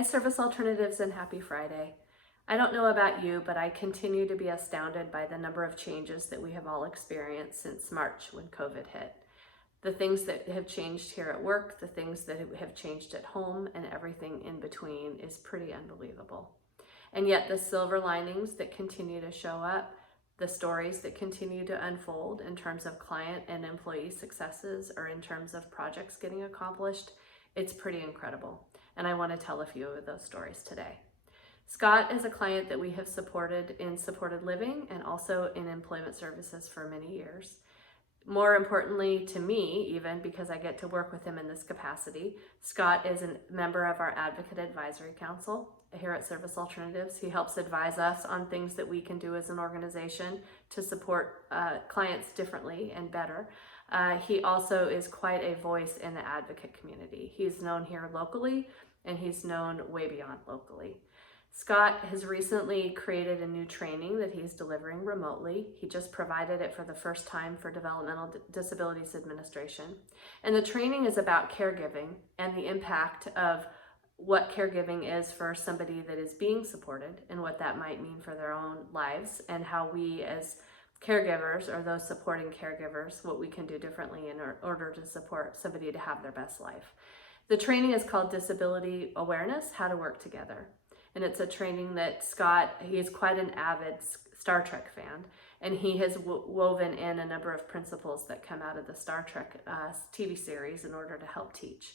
Hi, Service Alternatives, and happy Friday. I don't know about you, but I continue to be astounded by the number of changes that we have all experienced since March when COVID hit. The things that have changed here at work, the things that have changed at home, and everything in between is pretty unbelievable. And yet the silver linings that continue to show up, the stories that continue to unfold in terms of client and employee successes or in terms of projects getting accomplished, it's pretty incredible. And I want to tell a few of those stories today. Scott is a client that we have supported in supported living and also in employment services for many years. More importantly to me, even because I get to work with him in this capacity, Scott is a member of our Advocate Advisory Council here at Service Alternatives. He helps advise us on things that we can do as an organization to support clients differently and better. He also is quite a voice in the advocate community. He's known here locally, and he's known way beyond locally. Scott has recently created a new training that he's delivering remotely. He just provided it for the first time for Developmental Disabilities Administration. And the training is about caregiving and the impact of what caregiving is for somebody that is being supported and what that might mean for their own lives, and how we as caregivers or those supporting caregivers, what we can do differently in order to support somebody to have their best life. The training is called Disability Awareness, How to Work Together. And it's a training that Scott, he is quite an avid Star Trek fan, and he has woven in a number of principles that come out of the Star Trek TV series in order to help teach.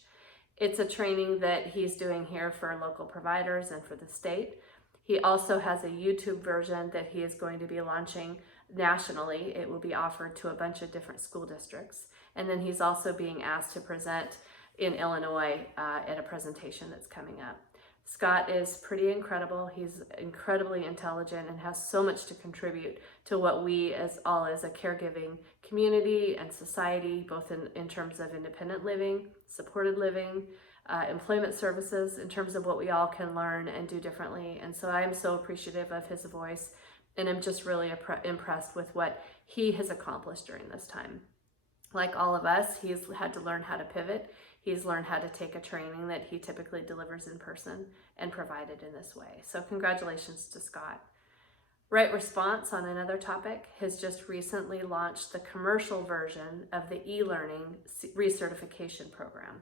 It's a training that he's doing here for local providers and for the state. He also has a YouTube version that he is going to be launching nationally. It will be offered to a bunch of different school districts. And then he's also being asked to present in Illinois at a presentation that's coming up. Scott is pretty incredible. He's incredibly intelligent and has so much to contribute to what we as a caregiving community and society, both in terms of independent living, supported living, employment services, in terms of what we all can learn and do differently. And so I am so appreciative of his voice, and I'm just really impressed with what he has accomplished during this time. Like all of us, he's had to learn how to pivot. He's learned how to take a training that he typically delivers in person and provide it in this way. So congratulations to Scott. Right Response, on another topic, has just recently launched the commercial version of the ELearning recertification program.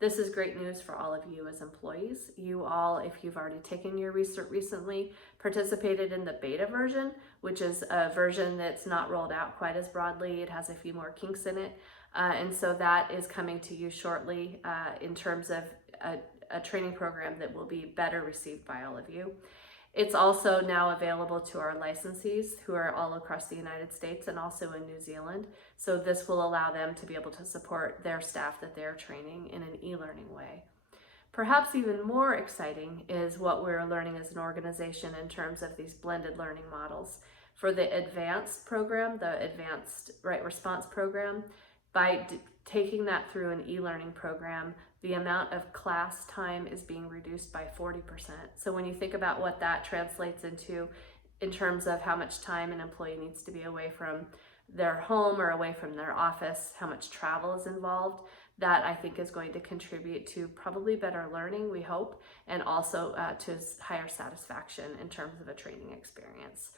This is great news for all of you as employees. You all, if you've already taken your recert recently, participated in the beta version, which is a version that's not rolled out quite as broadly. It has a few more kinks in it. And so that is coming to you shortly in terms of a training program that will be better received by all of you. It's also now available to our licensees who are all across the United States and also in New Zealand. So this will allow them to be able to support their staff that they're training in an e-learning way. Perhaps even more exciting is what we're learning as an organization in terms of these blended learning models. For the advanced program, the Advanced Right Response program, by taking that through an e-learning program, the amount of class time is being reduced by 40%. So when you think about what that translates into in terms of how much time an employee needs to be away from their home or away from their office, how much travel is involved, that I think is going to contribute to probably better learning, we hope, and also to higher satisfaction in terms of a training experience.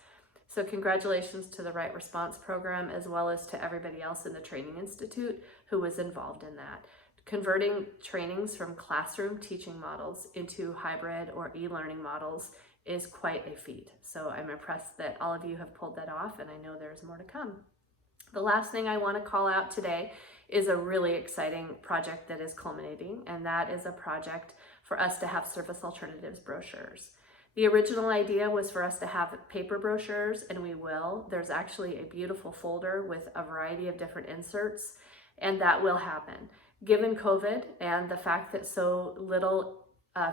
So congratulations to the Right Response program, as well as to everybody else in the Training Institute who was involved in that. Converting trainings from classroom teaching models into hybrid or e-learning models is quite a feat. So I'm impressed that all of you have pulled that off, and I know there's more to come. The last thing I want to call out today is a really exciting project that is culminating, and that is a project for us to have Service Alternatives brochures. The original idea was for us to have paper brochures, and we will. There's actually a beautiful folder with a variety of different inserts, and that will happen. Given COVID and the fact that so little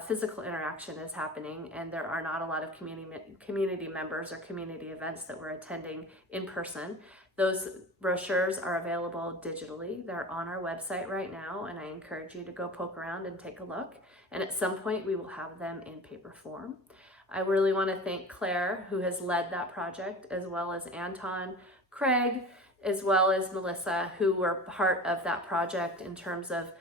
physical interaction is happening, and there are not a lot of community members or community events that we're attending in person, those brochures are available digitally. They're on our website right now, and I encourage you to go poke around and take a look. And at some point, we will have them in paper form. I really want to thank Claire, who has led that project, as well as Anton, Craig, as well as Melissa, who were part of that project in terms of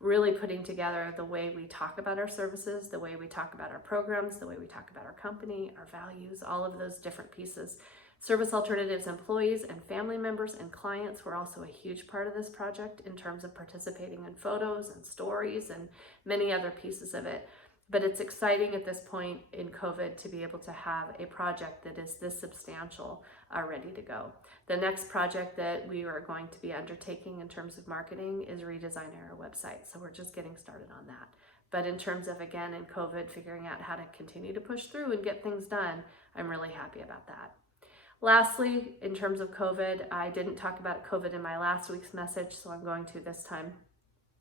really putting together the way we talk about our services, the way we talk about our programs, the way we talk about our company, our values, all of those different pieces. Service Alternatives employees and family members and clients were also a huge part of this project in terms of participating in photos and stories and many other pieces of it. But it's exciting at this point in COVID to be able to have a project that is this substantial ready to go. The next project that we are going to be undertaking in terms of marketing is redesigning our website. So we're just getting started on that. But in terms of, again, in COVID, figuring out how to continue to push through and get things done, I'm really happy about that. Lastly, in terms of COVID, I didn't talk about COVID in my last week's message, so I'm going to this time.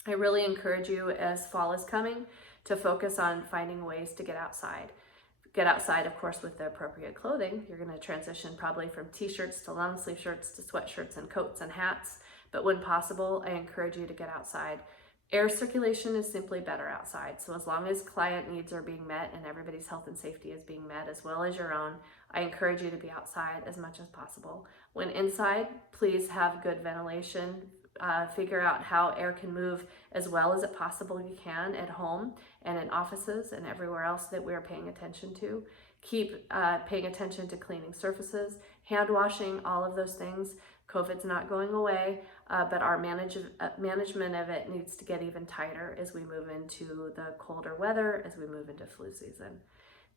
I really encourage you, as fall is coming, to focus on finding ways to get outside. Get outside, of course, with the appropriate clothing. You're going to transition probably from t-shirts to long sleeve shirts to sweatshirts and coats and hats. But when possible, I encourage you to get outside. Air circulation is simply better outside. So as long as client needs are being met and everybody's health and safety is being met as well as your own, I encourage you to be outside as much as possible. When inside, please have good ventilation. Figure out how air can move as well as it possibly can at home and in offices and everywhere else that we're paying attention to. Keep paying attention to cleaning surfaces, hand washing, all of those things. COVID's not going away, but our management of it needs to get even tighter as we move into the colder weather, as we move into flu season.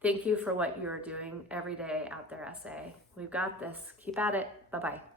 Thank you for what you're doing every day out there, SA. We've got this. Keep at it. Bye-bye.